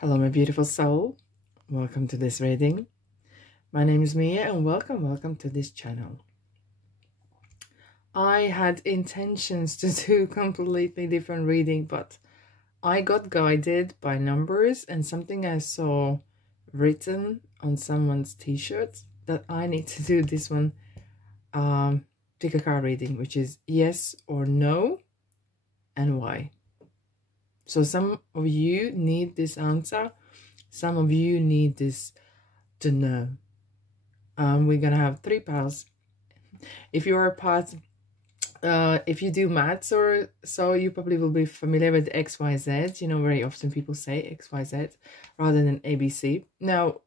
Hello, my beautiful soul. Welcome to this reading. My name is Mia and welcome to this channel. I had intentions to do completely different reading, but I got guided by numbers and something I saw written on someone's t-shirt that I need to do this one, pick a card reading, which is yes or no and why. So some of you need this answer. Some of you need this to know. We're going to have 3 piles. If you are a part, if you do maths or so, you probably will be familiar with XYZ. You know, very often people say XYZ rather than ABC. Now,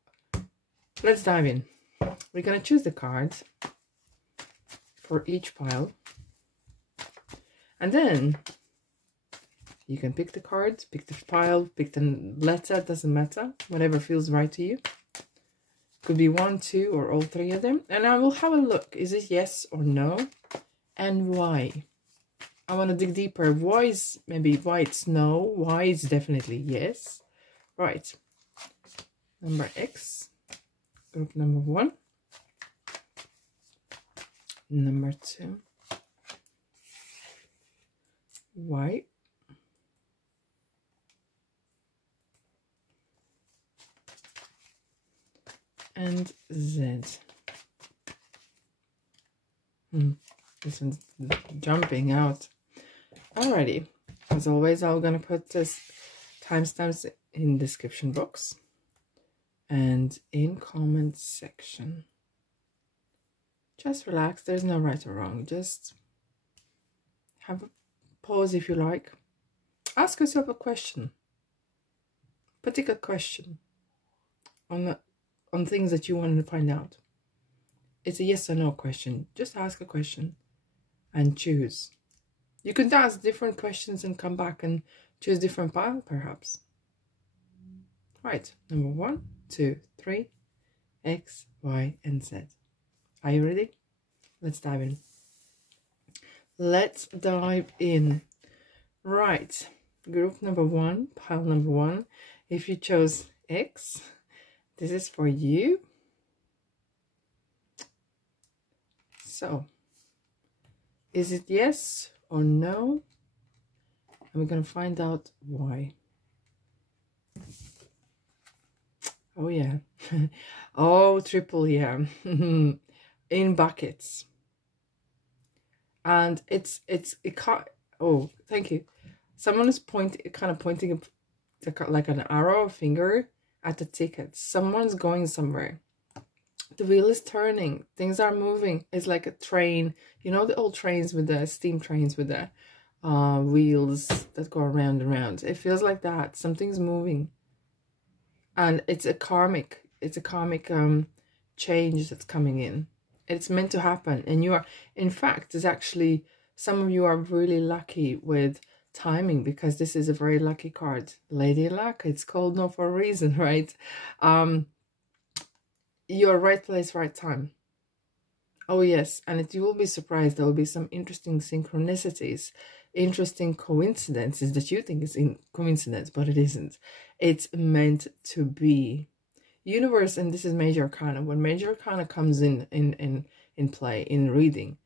let's dive in. We're going to choose the cards for each pile. And then you can pick the cards, pick the pile, pick the letter, doesn't matter. Whatever feels right to you. Could be 1, 2, or all 3 of them. And I will have a look. Is it yes or no? And why? I want to dig deeper. Why is maybe why it's no? Why it's definitely yes? Right. Number X. Group number 1. Number 2. Y. And Z. This one's jumping out. Alrighty. As always, I'm going to put this timestamps in description box and in comment section. Just relax. There's no right or wrong. Just have a pause if you like. Ask yourself a question. Particular question on things that you want to find out. It's a yes or no question. Just ask a question and choose. You can ask different questions and come back and choose different pile, perhaps. Right, number 1, 2, 3, X, Y, and Z. Are you ready? Let's dive in. Let's dive in. Right, group number 1, pile number 1. If you chose X, this is for you. So, is it yes or no? And we're going to find out why. Oh, yeah. Oh, triple yeah. In buckets. And it can't, oh, thank you. Someone is kind of pointing like an arrow, a finger at the ticket. Someone's going somewhere. The wheel is turning. Things are moving. It's like a train. You know the old trains with the steam trains with the wheels that go around and around. It feels like that. Something's moving. And it's a karmic change that's coming in. It's meant to happen. And you are, in fact, it's actually, some of you are really lucky with timing because this is a very lucky card. Lady Luck, it's called no for a reason, right? You're right place, right time. Oh yes, and you will be surprised. There will be some interesting synchronicities, interesting coincidences that you think is in coincidence, but it isn't. It's meant to be. Universe, and this is major arcana. When major arcana comes in play in reading,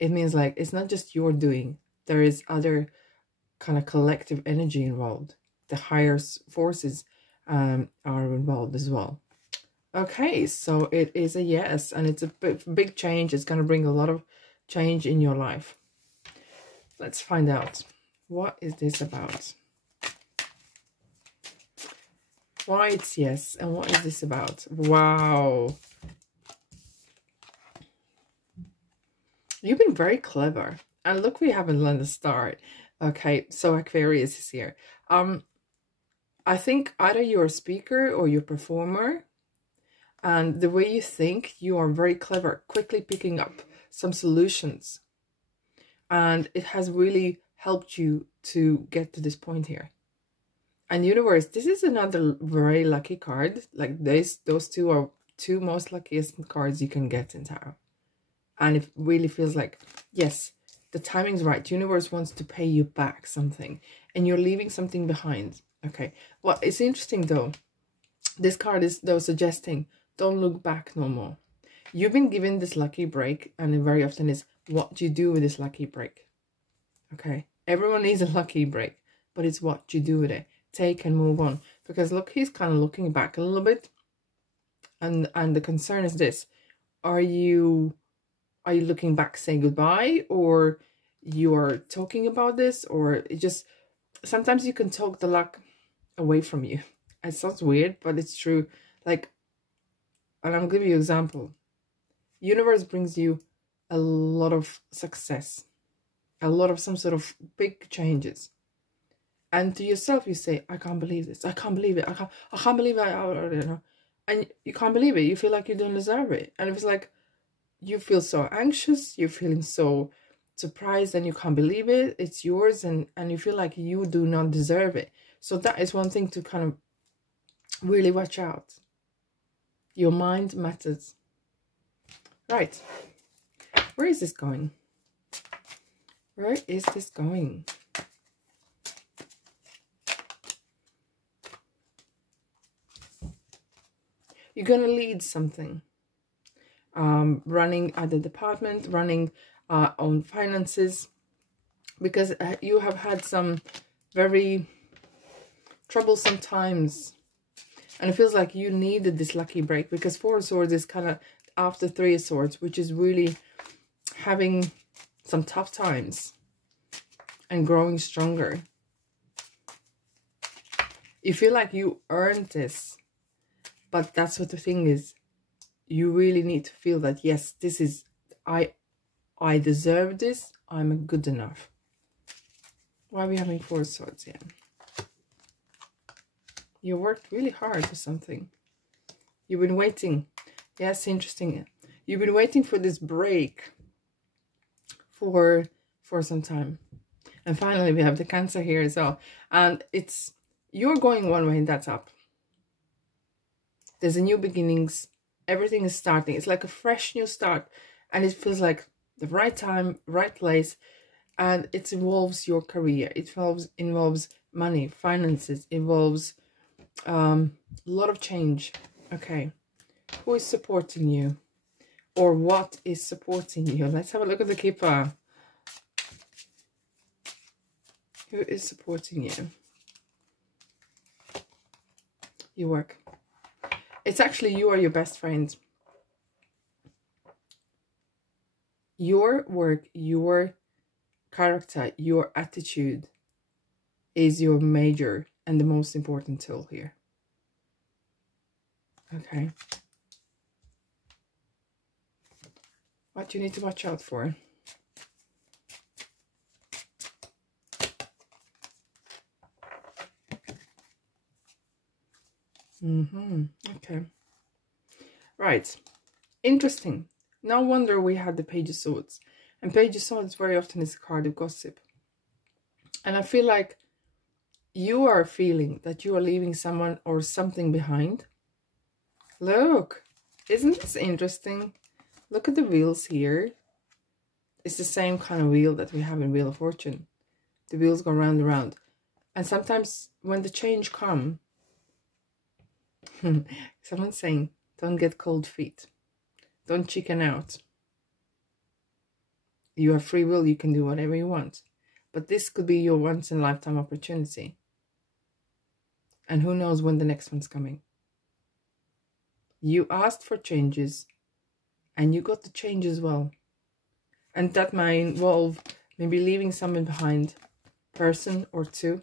it means like it's not just your doing. There is other kind of collective energy involved. The higher forces are involved as well. Okay, so it is a yes, and it's a big change. It's going to bring a lot of change in your life. Let's find out. What is this about? Why it's yes, and what is this about? Wow. You've been very clever. And look, we haven't learned a star. Okay, so Aquarius is here. I think either you're a speaker or you're a performer. And the way you think, you are very clever, quickly picking up some solutions. And it has really helped you to get to this point here. And universe, this is another very lucky card. Like those two are 2 most luckiest cards you can get in tarot. And it really feels like, yes, the timing's right. Universe wants to pay you back something. And you're leaving something behind. Okay, well, it's interesting though. This card is though suggesting, don't look back no more. You've been given this lucky break, and it very often is what you do with this lucky break. Okay, everyone needs a lucky break, but it's what you do with it. Take and move on. Because look, he's kind of looking back a little bit, and the concern is this: are you looking back, saying goodbye, or you are talking about this, or it just sometimes you can talk the luck away from you. It sounds weird, but it's true. Like, and I'll give you an example. Universe brings you a lot of success, a lot of some sort of big changes, and to yourself you say, I can't believe this, I can't believe it, I can't believe it, you know, and you can't believe it. You feel like you don't deserve it, and it's like you feel so anxious, you're feeling so surprised, and you can't believe it, it's yours, and you feel like you do not deserve it. So that is one thing to kind of really watch out. Your mind matters. Right. Where is this going? Where is this going? You're going to lead something. Running at the department, running on finances. Because you have had some very troublesome times. And it feels like you needed this lucky break. Because Four of Swords is kind of after Three of Swords, which is really having some tough times and growing stronger. You feel like you earned this, but that's what the thing is. You really need to feel that, yes, this is, I deserve this, I'm good enough. Why are we having Four of Swords here? You worked really hard for something. You've been waiting. Yes, interesting. You've been waiting for this break for some time. And finally, we have the Cancer here as well. And it's, you're going one way and that's up. There's a new beginnings. Everything is starting. It's like a fresh new start. And it feels like the right time, right place. And it involves your career. It involves money, finances. It involves a lot of change. Okay. Who is supporting you? Or what is supporting you? Let's have a look at the Keeper. Who is supporting you? Your work. It's actually you are your best friend. Your work, your character, your attitude is your major and the most important tool here. Okay. What do you need to watch out for? Okay. Right. Interesting. No wonder we had the Page of Swords. And Page of Swords very often is a card of gossip. And I feel like you are feeling that you are leaving someone or something behind. Look. Isn't this interesting? Look at the wheels here. It's the same kind of wheel that we have in Wheel of Fortune. The wheels go round and round. And sometimes when the change comes, someone's saying, don't get cold feet. Don't chicken out. You have free will. You can do whatever you want. But this could be your once-in-a-lifetime opportunity. And who knows when the next one's coming. You asked for changes. And you got the change as well. And that might involve maybe leaving someone behind. Person or two.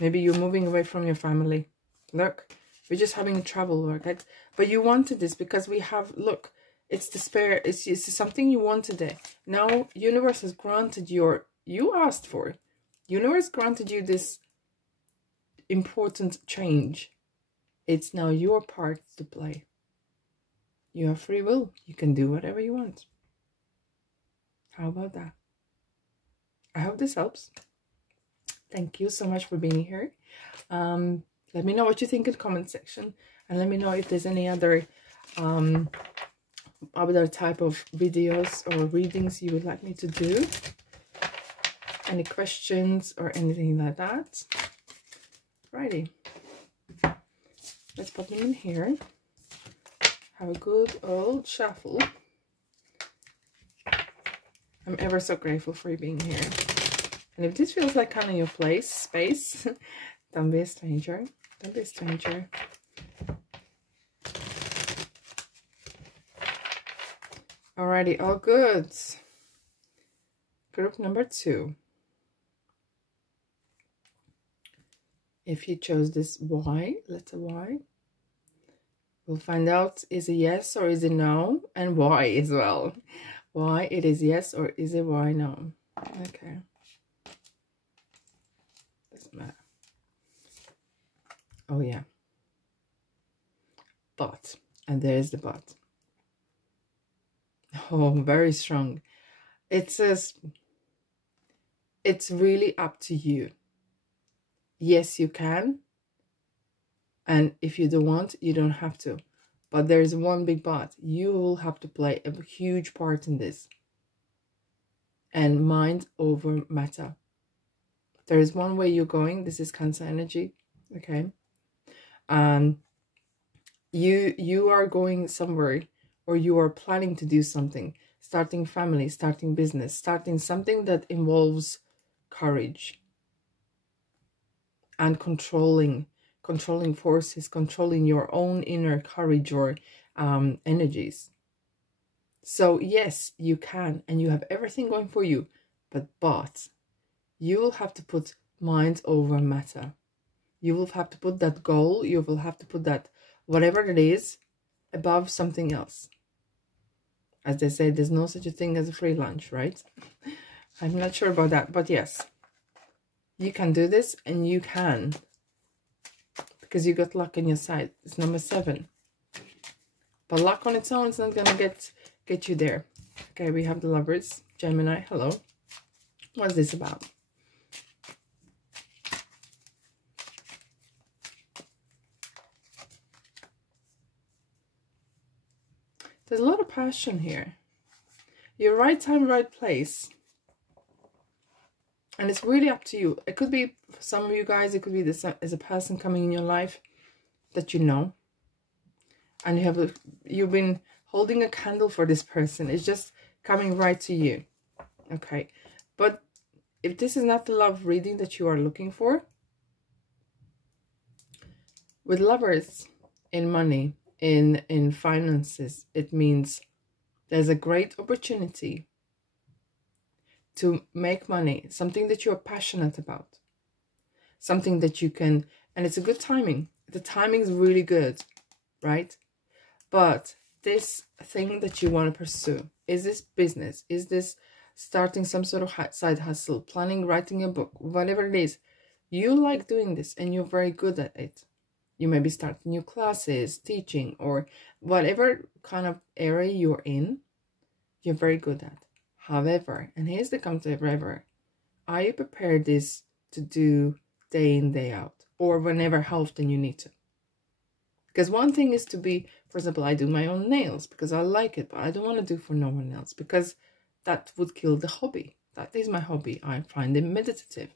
Maybe you're moving away from your family. Look. We're just having a travel work. Right? But you wanted this because we have, look, it's despair. It's something you wanted it. Now, universe has granted you asked for. Universe granted you this important change. It's now your part to play. You have free will. You can do whatever you want. How about that? I hope this helps. Thank you so much for being here. Let me know what you think in the comment section. And let me know if there's any other type of videos or readings you would like me to do. Any questions or anything like that. Righty. Let's put them in here. Have a good old shuffle. I'm ever so grateful for you being here. And if this feels like kind of your space, don't be a stranger. Don't be a stranger. Alrighty, all good. Group number 2. If you chose this Y, letter Y, we'll find out is it yes or is it no, and why as well. Why it is yes or is it why no. Okay. Doesn't matter. Oh yeah. But, and there's the but. Oh, very strong. It says, it's really up to you. Yes, you can. And if you don't want, you don't have to. But there's one big but. You will have to play a huge part in this. And mind over matter. There is one way you're going. This is Cancer energy. Okay. You are going somewhere, or you are planning to do something. Starting family, starting business, starting something that involves courage. And controlling forces, controlling your own inner courage or energies. So yes, you can, and you have everything going for you, but you will have to put mind over matter. You will have to put that goal, you will have to put that whatever it is above something else. As they say, there's no such a thing as a free lunch, right? I'm not sure about that, but yes, you can do this, and you can, because you got luck on your side. It's number 7. But luck on its own is not gonna get you there. Okay, we have the Lovers, Gemini. Hello. What's this about? There's a lot of passion here. Your right time, right place. And it's really up to you. It could be, for some of you guys, it could be this as a person coming in your life that you know. And you've been holding a candle for this person. It's just coming right to you. Okay. But if this is not the love reading that you are looking for, with Lovers in money, in finances, it means there's a great opportunity to make money, something that you're passionate about, something that you can, and it's a good timing. The timing is really good, right? But this thing that you want to pursue, is this business? Is this starting some sort of side hustle, planning, writing a book, whatever it is? You like doing this and you're very good at it. You maybe start new classes, teaching, or whatever kind of area you're in, you're very good at. However, and here's the counter, however, are you prepared this to do day in, day out, or whenever how often you need to? Because one thing is to be, for example, I do my own nails because I like it, but I don't want to do for no one else because that would kill the hobby. That is my hobby. I find it meditative.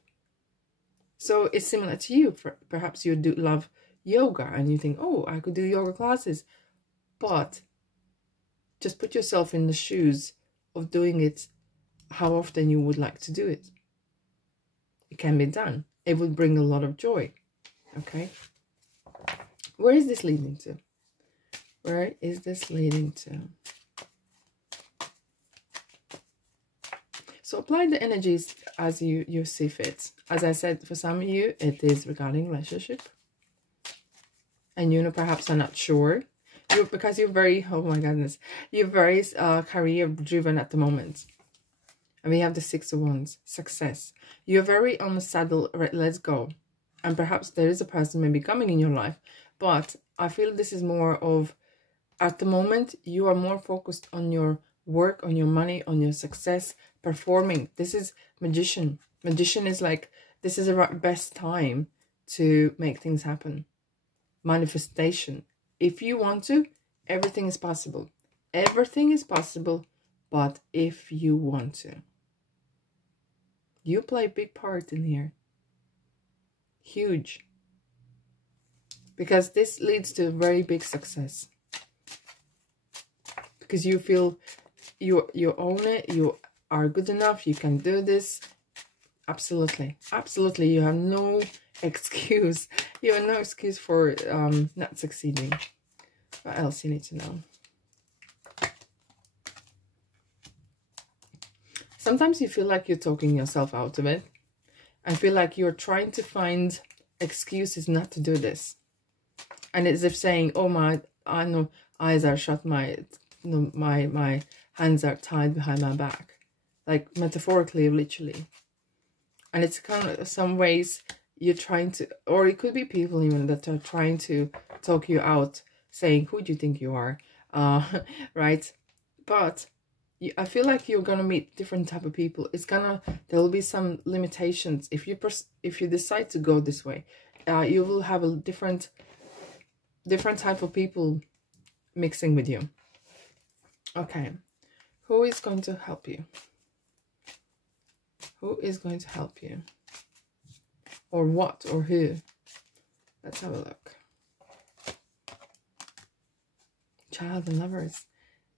So it's similar to you. Perhaps you do love yoga and you think, oh, I could do yoga classes. But just put yourself in the shoes of doing it how often you would like to do it. It can be done. It would bring a lot of joy. Okay. Where is this leading to? Where is this leading to? So apply the energies as you see fit. As I said, for some of you, it is regarding relationship. And you know, perhaps are not sure. Because you're very, oh my goodness, you're very career driven at the moment. And we have the 6 of Wands, success. You're very on the saddle, right, let's go. And perhaps there is a person maybe coming in your life. But I feel this is more of, at the moment, you are more focused on your work, on your money, on your success, performing. This is Magician. Magician is like, this is the best time to make things happen. Manifestation. If you want to, everything is possible. Everything is possible, but if you want to. You play a big part in here. Huge. because this leads to very big success. Because you feel you own it, you are good enough, you can do this. Absolutely, absolutely. You have no excuse. You have no excuse for not succeeding. What else you need to know? Sometimes you feel like you're talking yourself out of it. I feel like you're trying to find excuses not to do this. And it's as if saying, oh my, I know, eyes are shut, my hands are tied behind my back. Like metaphorically, literally. And it's kind of some ways you're trying to, or it could be people even that are trying to talk you out, saying, who do you think you are? Right? But I feel like you're gonna meet different type of people. There will be some limitations. If you decide to go this way, you will have a different type of people mixing with you. Okay, who is going to help you? Who is going to help you? Or what or who? Let's have a look. Child and lovers.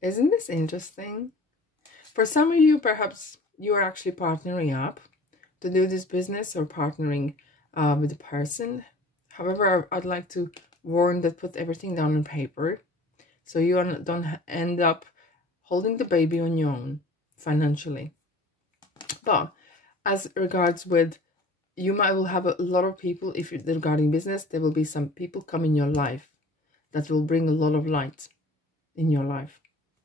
Isn't this interesting? For some of you, perhaps you are actually partnering up to do this business or partnering with a person. However, I'd like to warn that put everything down on paper so you don't end up holding the baby on your own financially. But as regards with, you might will have a lot of people, if you're regarding business, there will be some people come in your life that will bring a lot of light in your life,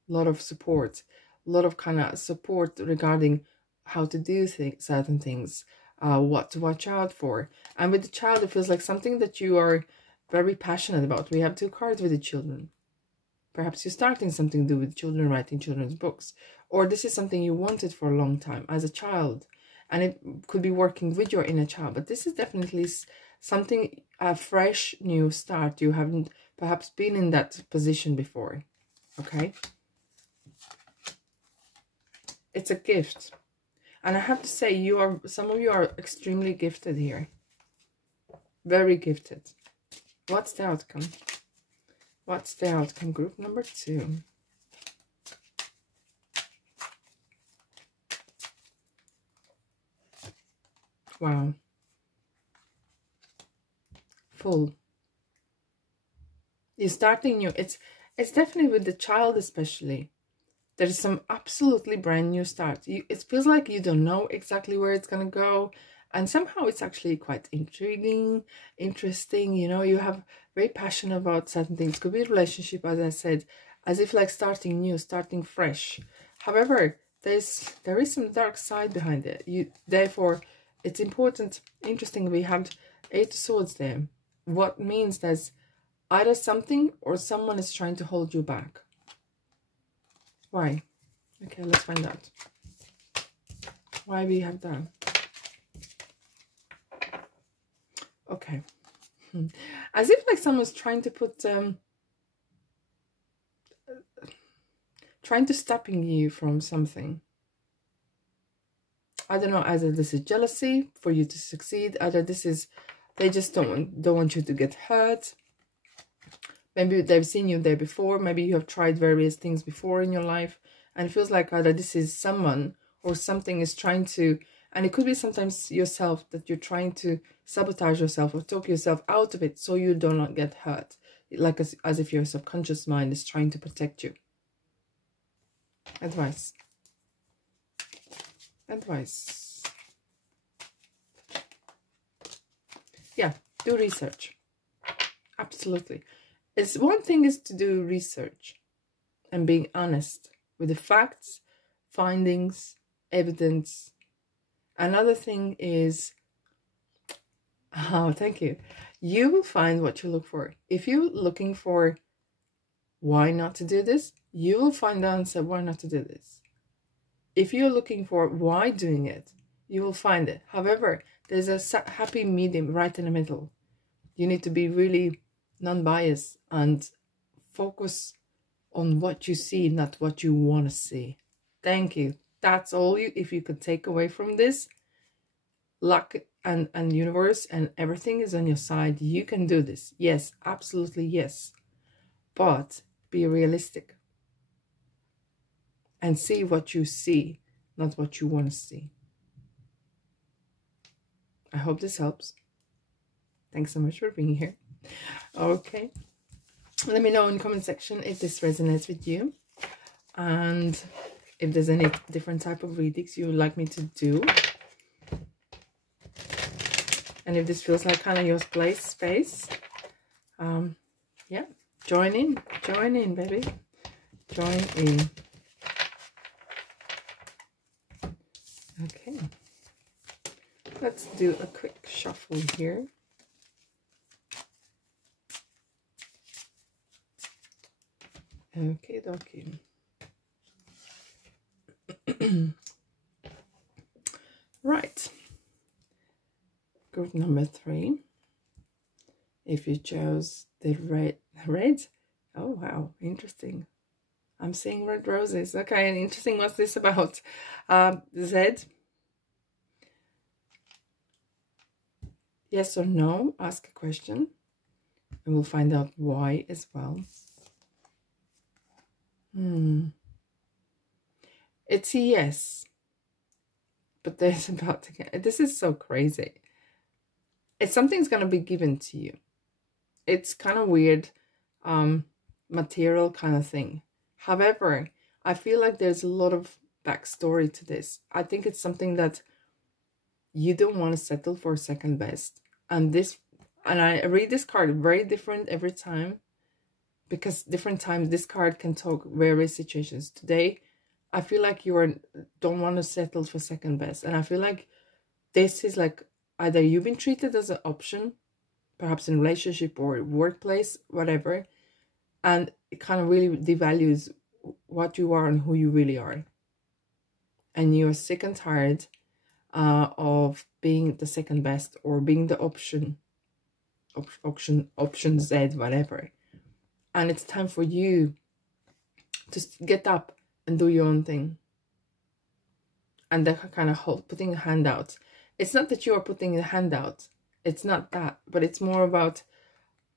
a lot of support, a lot of kind of support regarding how to do certain things, what to watch out for. And with the child, it feels like something that you are very passionate about. We have 2 cards with the children. Perhaps you're starting something to do with children, writing children's books, or this is something you wanted for a long time as a child, and it could be working with your inner child. But this is definitely something, a fresh new start. You haven't perhaps been in that position before. Okay, it's a gift, and I have to say, some of you are extremely gifted here, very gifted. What's the outcome? What's the outcome? Group number 2. Wow. Full. You're starting new. It's definitely with the child especially. There's some absolutely brand new start. It feels like you don't know exactly where it's going to go. And somehow it's actually quite intriguing, interesting. You know, you have very passionate about certain things. Could be a relationship, as I said, as if like starting new, starting fresh. However, there is some dark side behind it. Therefore, it's important. Interesting, we have 8 of Swords there. What means there's either something or someone is trying to hold you back. Why? Okay, let's find out. Why we have that? Okay. As if like someone's trying to put trying to stopping you from something. I don't know, either this is jealousy for you to succeed, either this is they just don't want you to get hurt. Maybe they've seen you there before, maybe you have tried various things before in your life, and it feels like either this is someone or something is trying to, and it could be sometimes yourself, that you're trying to sabotage yourself or talk yourself out of it so you do not get hurt. Like as if your subconscious mind is trying to protect you. Advice. Advice. Yeah, do research. Absolutely. One thing is to do research and being honest with the facts, findings, evidence. Another thing is, oh, thank you. You will find what you look for. If you're looking for why not to do this, you will find the answer why not to do this. If you're looking for why doing it, you will find it. However, there's a happy medium right in the middle. You need to be really non-biased and focus on what you see, not what you want to see. Thank you. That's all if you could take away from this. luck and universe and everything is on your side. You can do this. Yes, absolutely yes. But be realistic and see what you see, not what you want to see. I hope this helps. Thanks so much for being here. Okay. Let me know in the comment section if this resonates with you. And if there's any different type of readings you would like me to do. And if this feels like kind of your space, yeah, join in, baby, join in. Okay, let's do a quick shuffle here. Okay, dokie. Right. Group number 3. If you chose the red. Oh wow, interesting. I'm seeing red roses. Okay, and interesting. What's this about? Z. Yes or no? Ask a question, and we'll find out why as well. It's a yes, but there's about to get. This is so crazy. It's something's gonna be given to you. It's kind of weird, material kind of thing. However, I feel like there's a lot of backstory to this. I think it's something that you don't want to settle for second best. And I read this card very different every time, because different times this card can talk various situations. Today, I feel like you don't want to settle for second best. And I feel like this is like either you've been treated as an option, perhaps in relationship or workplace, whatever, and it kind of really devalues what you are and who you really are. And you're sick and tired of being the second best or being the option Z, whatever. And it's time for you to get up and do your own thing. And that kind of putting a hand out. It's not that you are putting a hand out. It's not that. But it's more about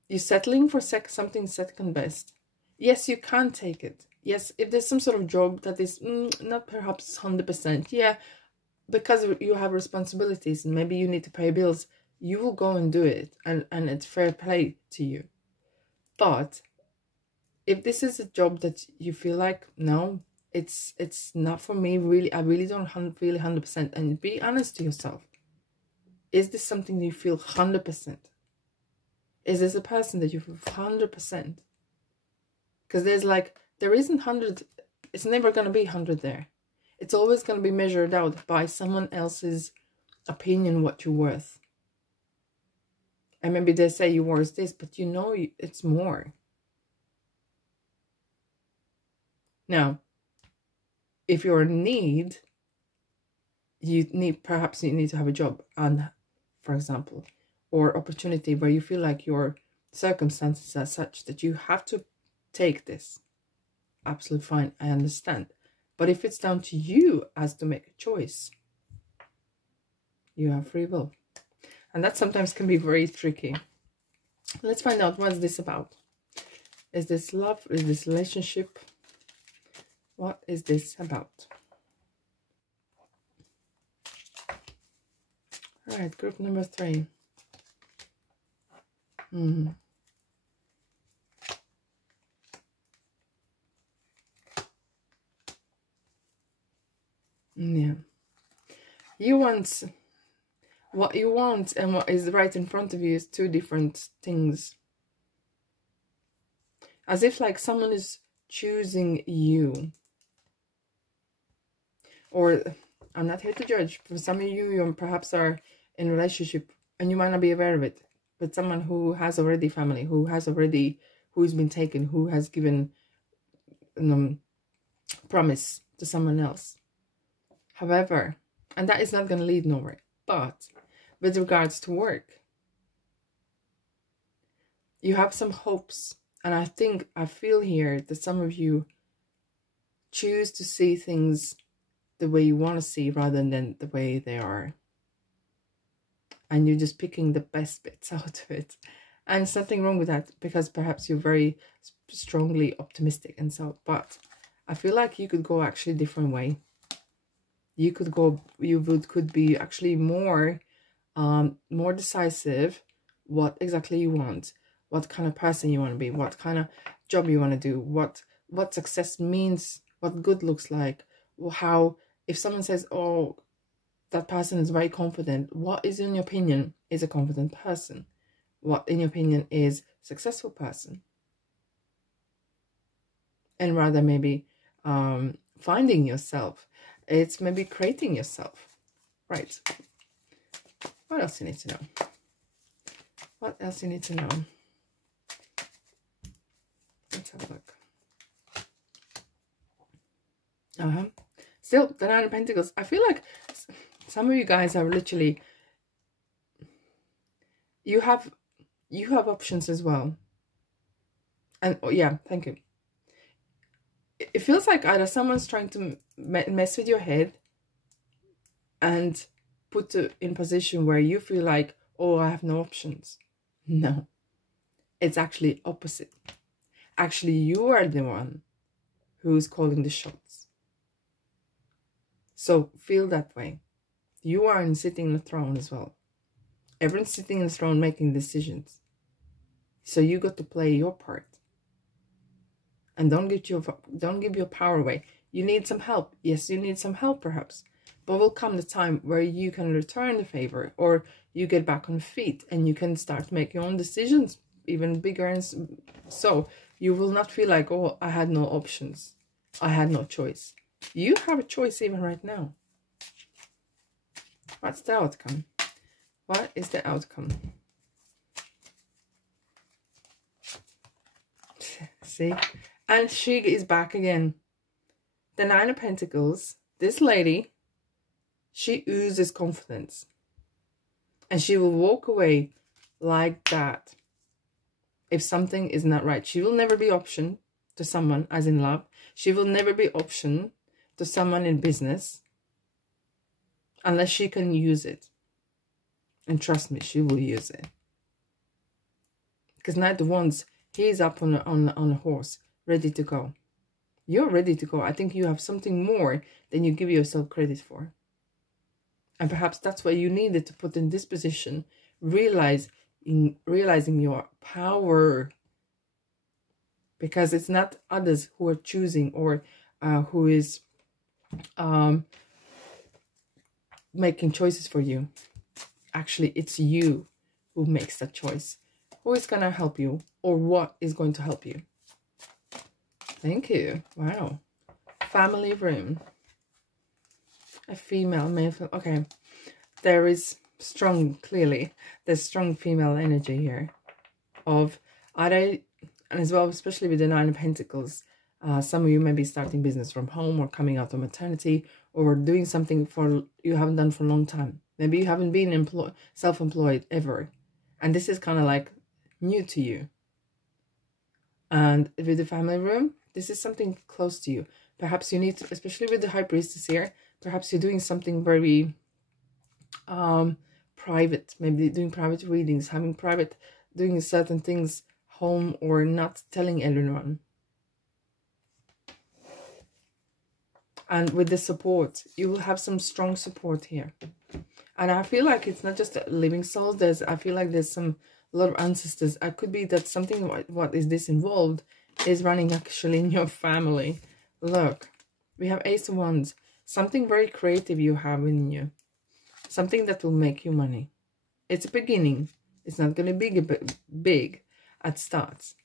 you settling for something second best. Yes, you can take it. Yes, if there's some sort of job that is not perhaps 100%. Yeah, because you have responsibilities and maybe you need to pay bills. You will go and do it. And it's fair play to you. But if this is a job that you feel like, no, it's not for me, really, I really don't feel 100%. And be honest to yourself. Is this something that you feel 100%? Is this a person that you feel 100%? Because there isn't 100, it's never going to be 100 there. It's always going to be measured out by someone else's opinion what you're worth. And maybe they say you're worth this, but you know it's more. Now, if you're in need, perhaps you need to have a job, and for example, or opportunity where you feel like your circumstances are such that you have to take this. Absolutely fine, I understand. But if it's down to you as to make a choice, you have free will. And that sometimes can be very tricky. Let's find out what's this about. Is this love? Is this relationship? What is this about? All right, group number 3. Yeah. What you want and what is right in front of you is 2 different things. As if like someone is choosing you. Or, I'm not here to judge. For some of you perhaps are in a relationship and you might not be aware of it. But someone who has already family, who's been taken, who has given promise to someone else. However, and that is not going to lead nowhere. But with regards to work, you have some hopes. And I feel here that some of you choose to see things the way you want to see rather than the way they are. and you're just picking the best bits out of it. And there's nothing wrong with that, because perhaps you're very strongly optimistic and so, but I feel like you could go actually a different way. You could be actually more decisive what exactly you want, what kind of person you want to be, what kind of job you want to do, what success means, what good looks like, how, if someone says, oh, that person is very confident, what is in your opinion is a confident person? What in your opinion is a successful person? And rather maybe finding yourself, it's maybe creating yourself. Right. What else you need to know? What else you need to know? Let's have a look. Still, the Nine of Pentacles. I feel like some of you guys are literally, you have options as well. And oh, yeah, thank you. It feels like either someone's trying to mess with your head and put you in a position where you feel like, oh, I have no options. No, it's actually opposite. Actually, you are the one who's calling the shots. So feel that way. You are sitting in the throne as well. Everyone's sitting in the throne making decisions. So you got to play your part. And don't give your power away. You need some help. Yes, you need some help perhaps. But will come the time where you can return the favor, or you get back on feet and you can start making your own decisions, even bigger. And so you will not feel like, oh, I had no options. I had no choice. You have a choice even right now. What's the outcome? What is the outcome? See? And she is back again. The Nine of Pentacles. This lady, she oozes confidence. And she will walk away like that. If something is not right. She will never be option to someone as in love. She will never be option to someone in business. Unless she can use it. And trust me, she will use it. Because Knight of Wands, he is up on a horse, ready to go. You're ready to go. I think you have something more than you give yourself credit for. And perhaps that's why you needed to put in this position, realizing your power. Because it's not others who are choosing or who is making choices for you. Actually, it's you who makes that choice. Who is going to help you, or what is going to help you? Thank you. Wow. Family room. A female, male. Okay. There is strong, clearly, there's strong female energy here. And as well, especially with the Nine of Pentacles, some of you may be starting business from home, or coming out of maternity, or doing something you haven't done for a long time. Maybe you haven't been self-employed ever. And this is kind of like new to you. And with the family room, this is something close to you. Perhaps you need to, especially with the High Priestess here, perhaps you're doing something very private. Maybe doing private readings, doing certain things home, or not telling anyone. And with the support, you will have some strong support here. And I feel like it's not just living souls. I feel like there's a lot of ancestors. It could be that something, what is this involved, is running actually in your family. Look, we have Ace of Wands. Something very creative you have in you. Something that will make you money. It's a beginning. It's not going to be big at starts.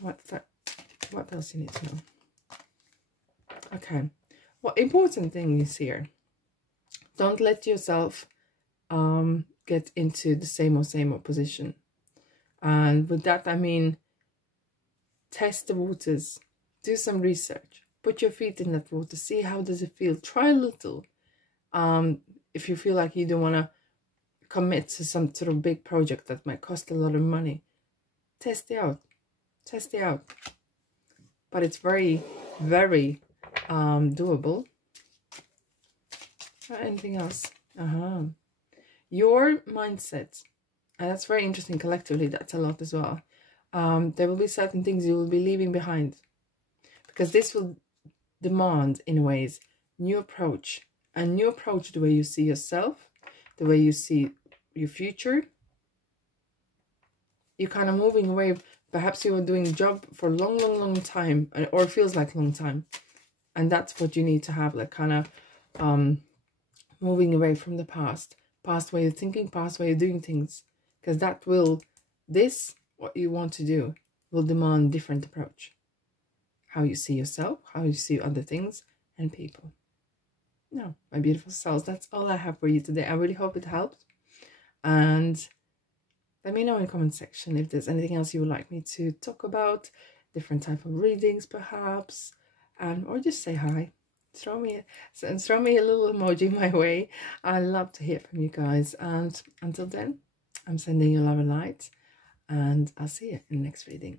What else you need to know? Okay. What important thing is here? Don't let yourself get into the same old position. And with that, I mean, test the waters. Do some research. Put your feet in that water. See how does it feel. Try a little. If you feel like you don't want to commit to some sort of big project that might cost a lot of money, test it out. Test it out. But it's very, very doable. Anything else? your mindset, and that's very interesting collectively, that's a lot as well. There will be certain things you will be leaving behind, because this will demand, in ways, new approach. A new approach, the way you see yourself, the way you see your future. You're kind of moving away. Perhaps you were doing a job for a long time, or it feels like a long time. And that's what you need to have, like kind of moving away from the past way of thinking, past way of doing things. Because that will, what you want to do, will demand different approach. How you see yourself, how you see other things and people. No, my beautiful souls, that's all I have for you today. I really hope it helped. And let me know in the comment section if there's anything else you would like me to talk about, different type of readings perhaps, or just say hi. Throw me a little emoji my way. I love to hear from you guys. And until then, I'm sending you love and light, and I'll see you in the next reading.